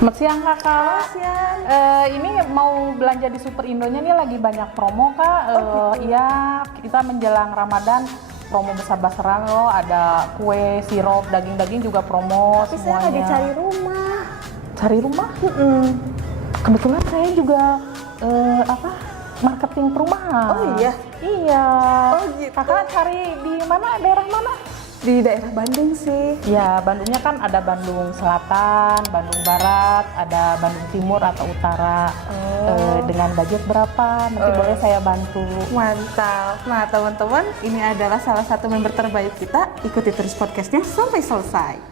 Selamat siang kakak. Siang. Ini mau belanja di Super Indonya nih lagi banyak promo kak. Gitu. Iya, kita menjelang Ramadan promo besar-besaran loh. Ada kue, sirup, daging-daging juga promo Tapi semuanya. saya lagi cari rumah. Cari rumah? Kebetulan saya juga marketing perumahan. Oh iya? Iya. Oh gitu. Kakak cari di mana? Daerah mana? Di daerah Bandung sih. Ya, Bandungnya kan ada Bandung Selatan, Bandung Barat, ada Bandung Timur atau Utara. Dengan budget berapa? Nanti boleh saya bantu. Mantap. Nah teman-teman, ini adalah salah satu member terbaik kita. Ikuti terus podcastnya sampai selesai.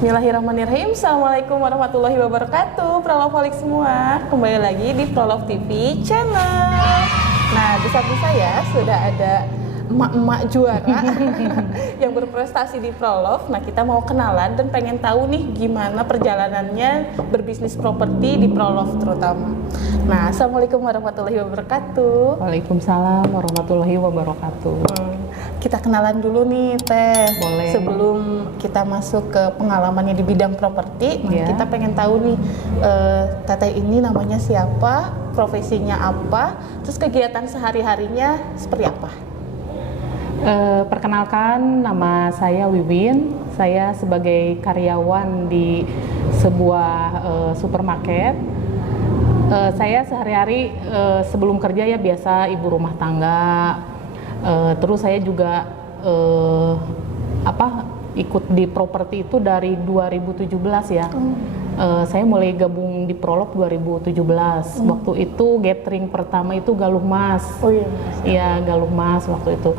Bismillahirrahmanirrahim. Assalamualaikum warahmatullahi wabarakatuh. Prolofalik semua, kembali lagi di Prolof TV channel. Nah, di samping saya sudah ada emak-emak juara yang berprestasi di Prolof. Nah, kita mau kenalan dan pengen tahu nih gimana perjalanannya berbisnis properti di Prolof terutama. Nah, Assalamualaikum warahmatullahi wabarakatuh. Waalaikumsalam warahmatullahi wabarakatuh. Kita kenalan dulu nih Teh. Boleh. Sebelum kita masuk ke pengalamannya di bidang properti, Iya. kita pengen tahu nih Teteh ini namanya siapa, profesinya apa, terus kegiatan sehari-harinya seperti apa? Perkenalkan, nama saya Wiwin. Saya sebagai karyawan di sebuah supermarket. Saya sehari-hari sebelum kerja ya biasa ibu rumah tangga. Terus saya juga ikut di properti itu dari 2017 ya. Saya mulai gabung di Prolog 2017. Waktu itu gathering pertama itu Galuh Mas. Oh iya. Iya, Galuh Mas waktu itu.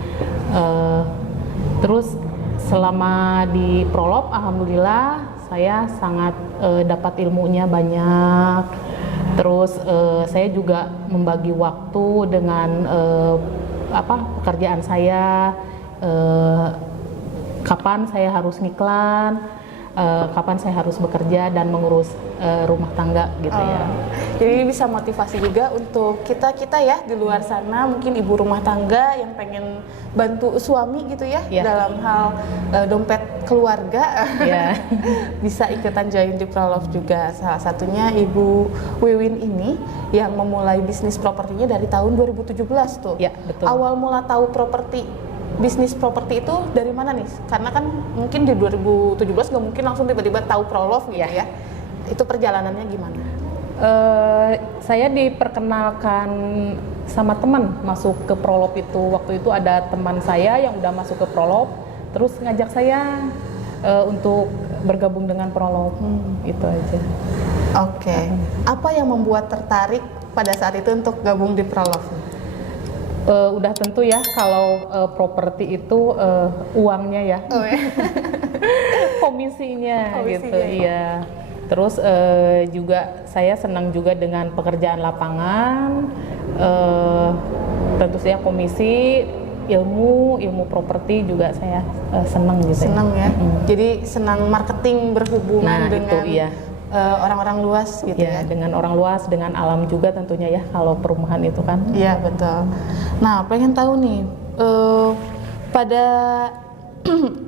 Terus selama di Prolog, alhamdulillah saya sangat dapat ilmunya banyak. Terus saya juga membagi waktu dengan pekerjaan saya, kapan saya harus ngiklan, kapan saya harus bekerja dan mengurus rumah tangga gitu ya. Jadi ini bisa motivasi juga untuk kita ya di luar sana, mungkin ibu rumah tangga yang pengen bantu suami gitu ya, Ya. dalam hal dompet keluarga. Ya. Bisa ikutan join di Prolog juga. Salah satunya Ibu Wiwin ini yang memulai bisnis propertinya dari tahun 2017 tuh. Ya, betul. Awal mula tahu bisnis properti itu dari mana nih? Karena kan mungkin di 2017 nggak mungkin langsung tiba-tiba tahu Prolog gitu ya. Itu perjalanannya gimana? Saya diperkenalkan sama teman masuk ke Prolog itu. Waktu itu ada teman saya yang udah masuk ke Prolog, terus ngajak saya untuk bergabung dengan Prolog. Itu aja. Oke. Apa yang membuat tertarik pada saat itu untuk gabung di Prolog? Udah tentu ya kalau properti itu uangnya ya. Oh ya. Komisinya gitu. Komisinya, ya. Iya. Terus juga saya senang juga dengan pekerjaan lapangan. Tentu saja komisi, ilmu properti juga saya senang gitu. Senang ya. Jadi senang marketing berhubungan Nah, dengan itu iya. orang-orang luas gitu Ya, ya. dengan orang luas, dengan alam juga tentunya ya kalau perumahan itu kan. Iya betul. Nah, pengen tahu nih pada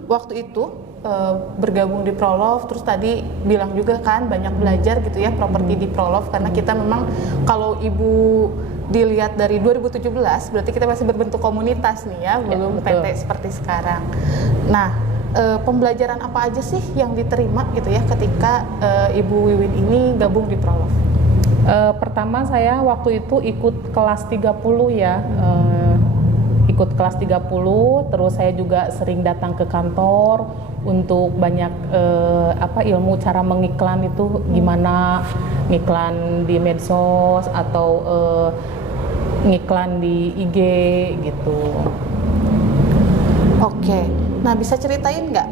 waktu itu bergabung di Prolog, terus tadi bilang juga kan banyak belajar gitu ya properti di Prolog, karena kita memang kalau ibu dilihat dari 2017 berarti kita masih berbentuk komunitas nih ya, belum betul. PT seperti sekarang. Nah, pembelajaran apa aja sih yang diterima gitu ya ketika Ibu Wiwin ini gabung di Prolog? Pertama saya waktu itu ikut kelas 30 ya. Ikut kelas 30, terus saya juga sering datang ke kantor untuk banyak ilmu cara mengiklan itu gimana, ngiklan di medsos atau ngiklan di IG gitu. Oke, nah bisa ceritain nggak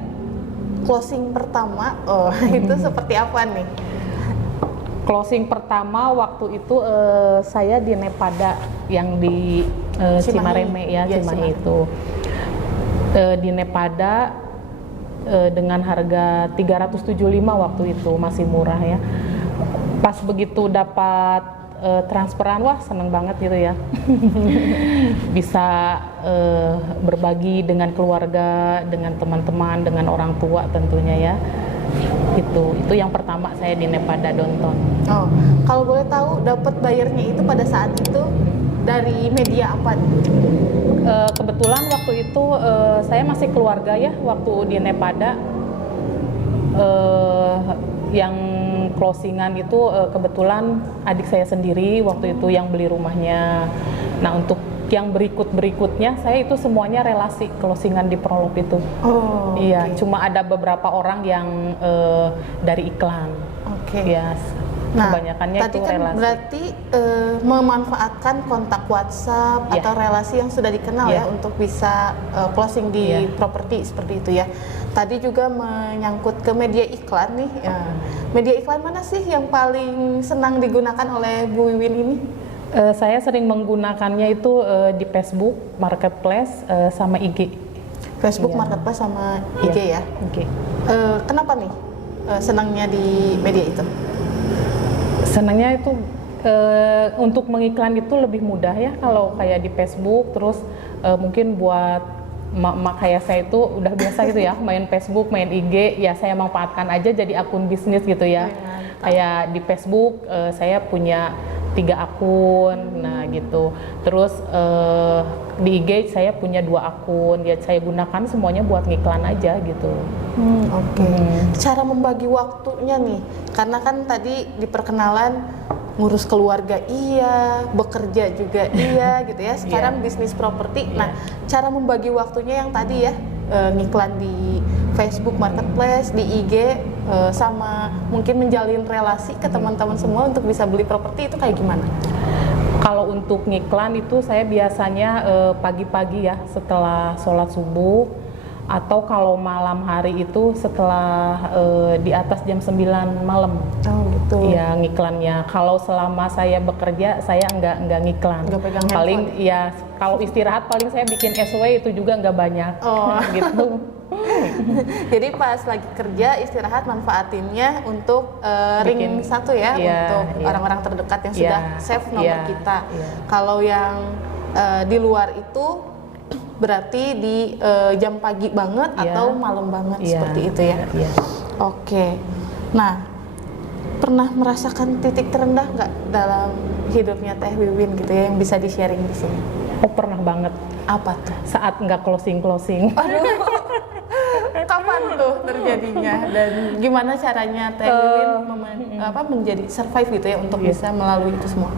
closing pertama itu seperti apa nih? Closing pertama waktu itu saya di Nepada yang di Cimareme ya, Iya, Cimahi itu. Di Nepada dengan harga 375 waktu itu, masih murah ya. Pas begitu dapat transferan, wah seneng banget gitu ya. Bisa berbagi dengan keluarga, dengan teman-teman, dengan orang tua tentunya ya. Itu yang pertama saya di Nevada Downtown. Oh, kalau boleh tahu dapat bayarnya itu pada saat itu dari media apa? Kebetulan waktu itu saya masih keluarga ya, waktu di Nevada. Yang closingan itu kebetulan adik saya sendiri waktu itu yang beli rumahnya. Nah, untuk yang berikutnya saya itu semuanya relasi closingan di Prolog itu. Oh, iya, okay. Cuma ada beberapa orang yang dari iklan. Oke. Ya, Nah, kebanyakannya tadi itu kan relasi. berarti memanfaatkan kontak WhatsApp atau relasi yang sudah dikenal ya untuk bisa closing di properti seperti itu ya. Tadi juga menyangkut ke media iklan nih. Media iklan mana sih yang paling senang digunakan oleh Bu Wiwin ini? Saya sering menggunakannya itu di Facebook, Marketplace, sama IG. Facebook, Marketplace, sama IG ya? IG. Kenapa nih senangnya di media itu? Senangnya itu untuk mengiklan itu lebih mudah ya kalau kayak di Facebook, terus mungkin buat emak-emak kayak saya itu udah biasa gitu ya main Facebook, main IG, ya saya manfaatkan aja jadi akun bisnis gitu ya. Kayak di Facebook saya punya 3 akun, nah gitu. Terus di IG saya punya 2 akun, ya saya gunakan semuanya buat ngiklan aja gitu. Oke. Cara membagi waktunya nih, karena kan tadi di perkenalan ngurus keluarga iya, bekerja juga iya gitu ya. Sekarang bisnis properti. Nah, cara membagi waktunya yang tadi ya ngiklan di Facebook Marketplace, di IG, sama mungkin menjalin relasi ke teman-teman semua untuk bisa beli properti itu kayak gimana? Kalau untuk ngiklan itu saya biasanya pagi-pagi ya setelah sholat subuh, atau kalau malam hari itu setelah di atas jam 9 malam. Oh gitu. Iya, ngiklannya. Kalau selama saya bekerja saya nggak ngiklan. Nggak pegang paling handphone. ya kalau istirahat paling saya bikin SW itu juga nggak banyak. Oh. Gitu. Jadi pas lagi kerja istirahat manfaatinnya untuk ring satu ya, untuk orang-orang terdekat yang sudah save nomor kita. Kalau yang di luar itu berarti di jam pagi banget atau malam banget seperti itu ya. Oke. Nah, pernah merasakan titik terendah nggak dalam hidupnya Teh Wiwin gitu ya yang bisa di-sharing di sini? Oh, pernah banget. Apa tuh? Saat nggak closing. Aduh. Kapan tuh terjadinya dan gimana caranya Teh Wiwin menjadi survive gitu ya untuk bisa melalui itu semua?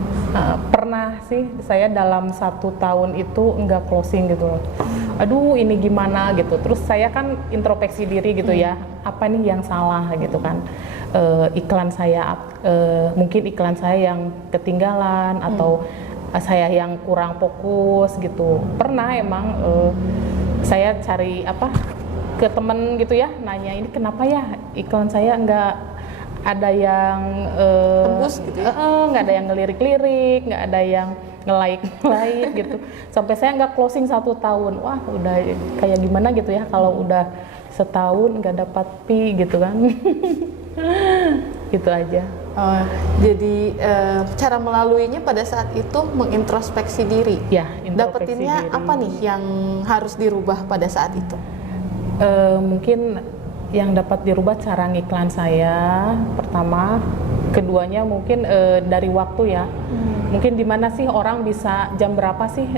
Pernah sih saya dalam 1 tahun itu nggak closing gitu loh. Aduh, ini gimana gitu. Terus saya kan introspeksi diri gitu ya. Apa nih yang salah gitu kan? Iklan saya mungkin iklan saya yang ketinggalan atau saya yang kurang fokus gitu. Pernah emang saya cari ke temen gitu ya, nanya ini kenapa ya iklan saya nggak ada yang tembus gitu ya? Nggak ada yang ngelirik-lirik, nggak ada yang nge-like gitu. Sampai saya nggak closing 1 tahun. Wah, udah kayak gimana gitu ya kalau udah setahun nggak dapat fee gitu kan. Gitu aja. Jadi cara melaluinya pada saat itu mengintrospeksi diri. Ya, introspeksi dapetinnya diri. apa nih yang harus dirubah pada saat itu? Mungkin yang dapat dirubah cara ngiklan saya pertama, keduanya mungkin dari waktu ya. Mungkin di mana sih orang bisa, jam berapa sih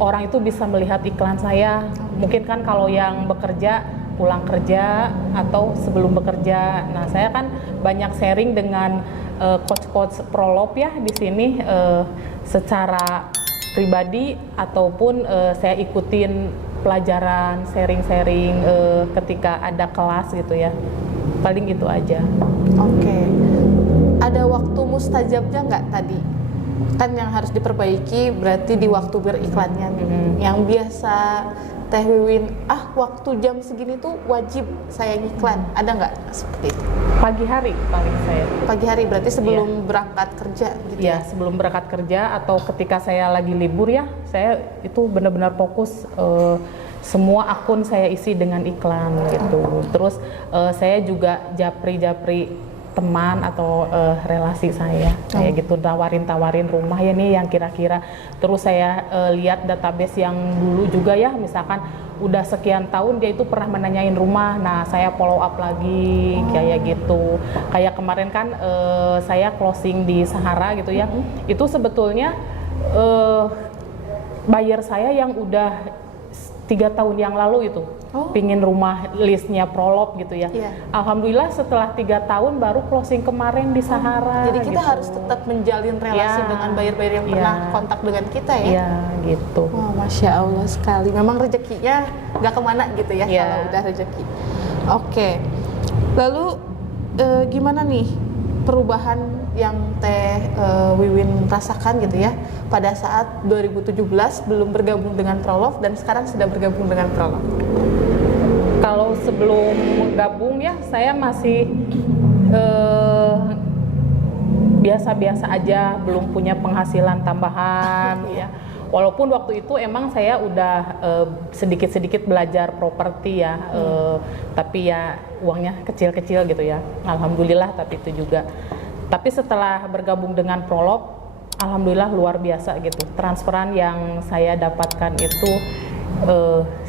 orang itu bisa melihat iklan saya? Mungkin kan kalau yang bekerja pulang kerja atau sebelum bekerja. Nah, saya kan banyak sharing dengan coach-coach Prolog ya di sini secara pribadi ataupun saya ikutin pelajaran, sharing-sharing ketika ada kelas gitu ya. Paling itu aja. Oke. Ada waktu mustajabnya nggak tadi? Kan yang harus diperbaiki berarti di waktu beriklannya. Yang biasa Teh Wiwin, waktu jam segini tuh wajib saya ngiklan. Ada nggak seperti itu? Pagi hari paling saya. Pagi hari berarti sebelum berangkat kerja gitu ya? Sebelum berangkat kerja atau ketika saya lagi libur ya, saya itu benar-benar fokus semua akun saya isi dengan iklan gitu. Terus saya juga japri teman atau relasi saya kayak gitu, tawarin rumah ya nih yang kira-kira. Terus saya lihat database yang dulu juga ya, misalkan udah sekian tahun dia itu pernah menanyain rumah, nah saya follow up lagi kayak gitu. Kayak kemarin kan saya closing di Sahara gitu ya, itu sebetulnya buyer saya yang udah 3 tahun yang lalu itu pingin rumah listnya Prolog gitu ya. Alhamdulillah setelah 3 tahun baru closing kemarin di Sahara. Jadi kita gitu. harus tetap menjalin relasi dengan buyer-buyer yang pernah kontak dengan kita ya. Iya gitu. Wah, Masya Allah sekali. Memang rezekinya nggak kemana gitu ya kalau udah rezeki. Oke. Lalu gimana nih perubahan yang Wiwin rasakan gitu ya pada saat 2017 belum bergabung dengan Prolog dan sekarang sudah bergabung dengan Prolog? Kalau sebelum gabung ya saya masih biasa-biasa aja, belum punya penghasilan tambahan ya. Walaupun waktu itu emang saya udah sedikit-sedikit belajar properti ya, tapi ya uangnya kecil-kecil gitu ya. Alhamdulillah tapi itu juga. Tapi setelah bergabung dengan Prolog, alhamdulillah luar biasa gitu. Transferan yang saya dapatkan itu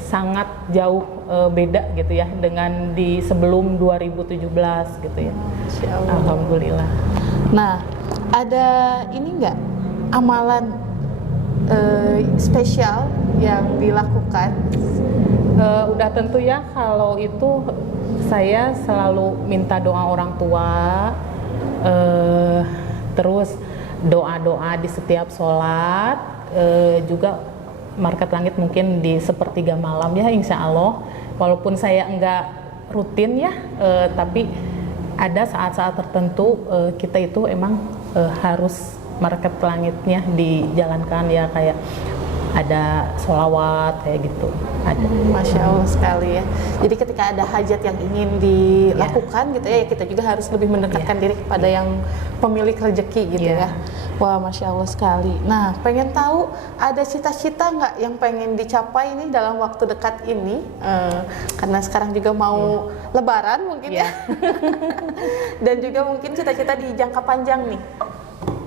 sangat jauh beda gitu ya dengan di sebelum 2017 gitu ya. Alhamdulillah. Nah, ada ini nggak amalan spesial yang dilakukan? Udah tentu ya, kalau itu saya selalu minta doa orang tua, terus doa-doa di setiap sholat, juga market langit mungkin di sepertiga malam ya insya Allah. Walaupun saya enggak rutin ya, tapi ada saat-saat tertentu kita itu emang harus market langitnya dijalankan ya, kayak ada sholawat kayak gitu. Ada. Masya Allah sekali ya. Jadi ketika ada hajat yang ingin dilakukan gitu ya, kita juga harus lebih mendekatkan diri kepada yang pemilik rezeki gitu ya. Wah, Masya Allah sekali. Nah, pengen tahu ada cita-cita nggak yang pengen dicapai ini dalam waktu dekat ini? Karena sekarang juga mau Lebaran mungkin ya. Dan juga mungkin cita-cita di jangka panjang nih.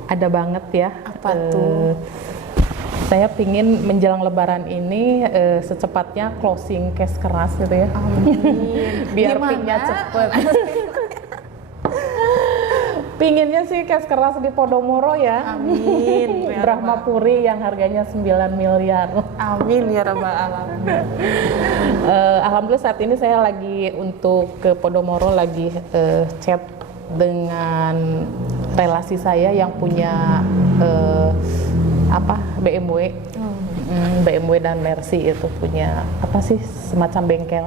Ada banget ya. Apa tuh? Saya pingin menjelang Lebaran ini secepatnya closing cash keras gitu ya. Amin. Biar pinnya cepet. Pinginnya sih cash keras di Podomoro ya. Amin. Brahmapuri yang harganya 9 miliar. Amin ya rabbal alamin. Alhamdulillah saat ini saya lagi untuk ke Podomoro lagi chat dengan relasi saya yang punya BMW. BMW dan Mercy itu punya semacam bengkel.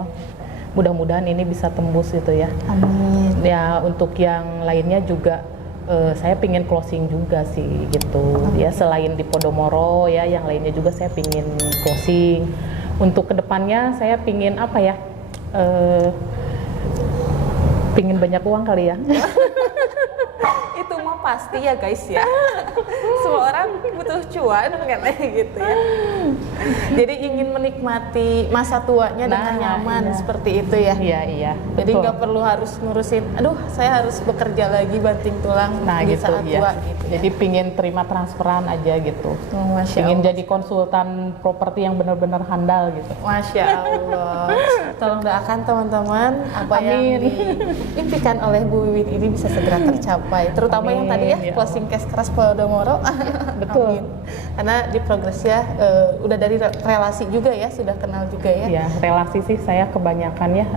Mudah-mudahan ini bisa tembus itu ya. Amin. Ya untuk yang lainnya juga saya pingin closing juga sih gitu. Ya selain di Podomoro ya, yang lainnya juga saya pingin closing. Untuk kedepannya saya pingin pingin banyak uang kali ya. Itu mah pasti ya guys ya. Semua orang butuh cuan katanya gitu ya. Jadi ingin menikmati masa tuanya dengan nyaman seperti itu ya. Iya. Jadi nggak perlu harus ngurusin, aduh saya harus bekerja lagi banting tulang di gitu, saat tua gitu. Jadi pingin terima transferan aja gitu. Pingin jadi konsultan properti yang benar-benar handal gitu. Masya Allah. Tolong doakan teman-teman apa yang diimpikan oleh Bu Wiwin ini bisa segera tercapai. Terutama yang tadi ya, closing cash keras Podomoro. Betul. Amin. Karena di progres ya, udah dari relasi juga ya, sudah kenal juga ya. Ya, relasi sih saya kebanyakan ya,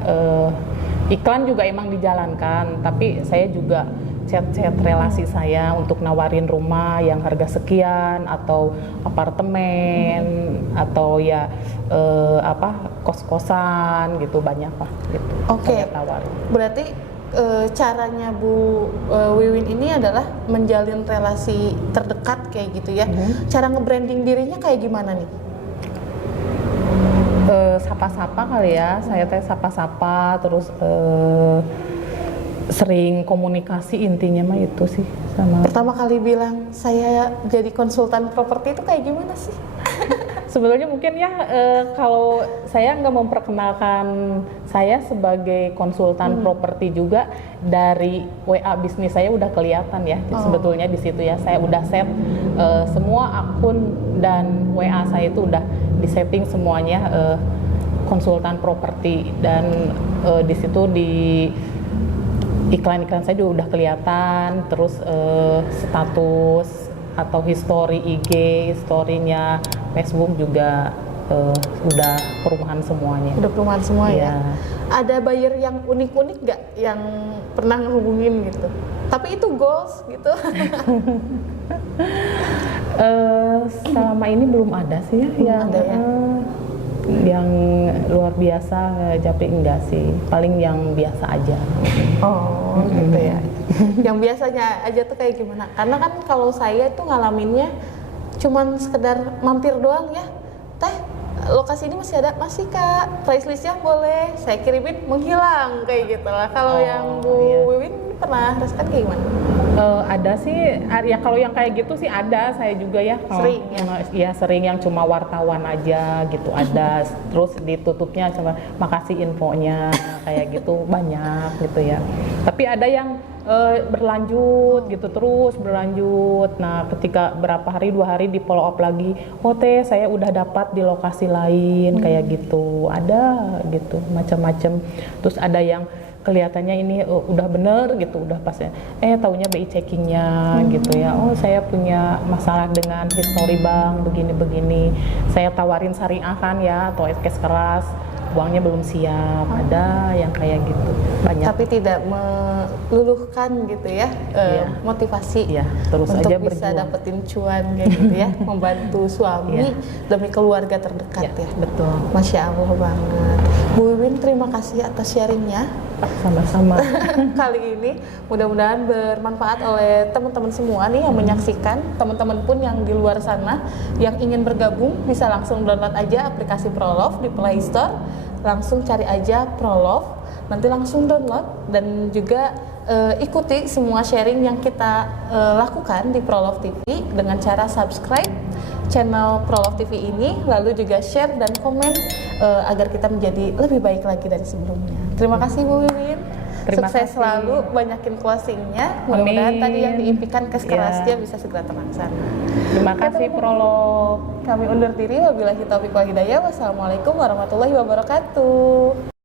iklan juga emang dijalankan, tapi saya juga chat-chat relasi saya untuk nawarin rumah yang harga sekian atau apartemen atau ya kos-kosan gitu, banyak lah gitu. Oke. Saya tawarin. Berarti caranya Bu Wiwin ini adalah menjalin relasi terdekat kayak gitu ya. Cara nge-branding dirinya kayak gimana nih? Sapa-sapa kali ya, saya sapa-sapa terus sering komunikasi, intinya mah itu sih sama. Pertama kali bilang saya jadi konsultan properti itu kayak gimana sih? Sebetulnya mungkin ya kalau saya nggak memperkenalkan saya sebagai konsultan properti juga dari WA bisnis saya udah kelihatan ya. Sebetulnya di situ ya saya udah set semua akun dan WA saya itu udah disetting semuanya konsultan properti, dan di situ di iklan-iklan saya juga udah kelihatan, terus status atau history IG, historinya Facebook juga udah perumahan semuanya. Udah perumahan semua ya. Iya. Ada buyer yang unik-unik nggak yang pernah ngehubungin gitu? Tapi itu goals gitu. Selama ini belum ada sih ya, Belum ada ya? Yang luar biasa, Japri enggak sih, paling yang biasa aja. Oh gitu ya. Yang biasanya aja tuh kayak gimana? Karena kan kalau saya tuh ngalaminnya cuman sekedar mampir doang ya. Teh, lokasi ini masih ada? Masih Kak. Price listnya boleh saya kirimin, menghilang kayak gitu lah. Kalau yang Bu iya. Wiwin pernah rasakan kayak gimana? Ada sih, ya kalau yang kayak gitu sih ada, saya juga ya. Sering ya? Ya sering, yang cuma wartawan aja gitu ada, terus ditutupnya cuma makasih infonya kayak gitu, banyak gitu ya. Tapi ada yang berlanjut gitu, terus berlanjut. Nah ketika berapa hari, 2 hari di follow up lagi, oh teh saya udah dapat di lokasi lain kayak gitu, ada gitu macam-macam. Terus ada yang kelihatannya ini udah bener gitu, udah pas ya, taunya BI checkingnya gitu ya, oh saya punya masalah dengan history bank begini-begini, saya tawarin syariah kan ya, atau cash keras, uangnya belum siap, ada yang kayak gitu, banyak. Tapi tidak meluluhkan gitu ya, Iya. motivasi Iya, terus untuk aja bisa berjuang. dapetin cuan kayak gitu ya, membantu suami Iya. demi keluarga terdekat Ya, ya. betul. Masya Allah banget. Bu Wiwin, terima kasih atas sharingnya Sama-sama. kali ini. Mudah-mudahan bermanfaat oleh teman-teman semua nih yang menyaksikan. Teman-teman pun yang di luar sana yang ingin bergabung bisa langsung download aja aplikasi Prolove di Play Store. Langsung cari aja Prolove, nanti langsung download, dan juga ikuti semua sharing yang kita lakukan di Prolove TV dengan cara subscribe channel Prolove TV ini, lalu juga share dan komen agar kita menjadi lebih baik lagi dari sebelumnya. Terima kasih Bu Wiwin. Terima Sukses kasih. selalu, banyakin closingnya. Mudah-mudahan Amin. tadi yang diimpikan kes kerasnya Ya. bisa segera terlaksana. Terima kasih Prolove. Kami undur diri, wabillahi taufiq wal hidayah. Wassalamualaikum warahmatullahi wabarakatuh.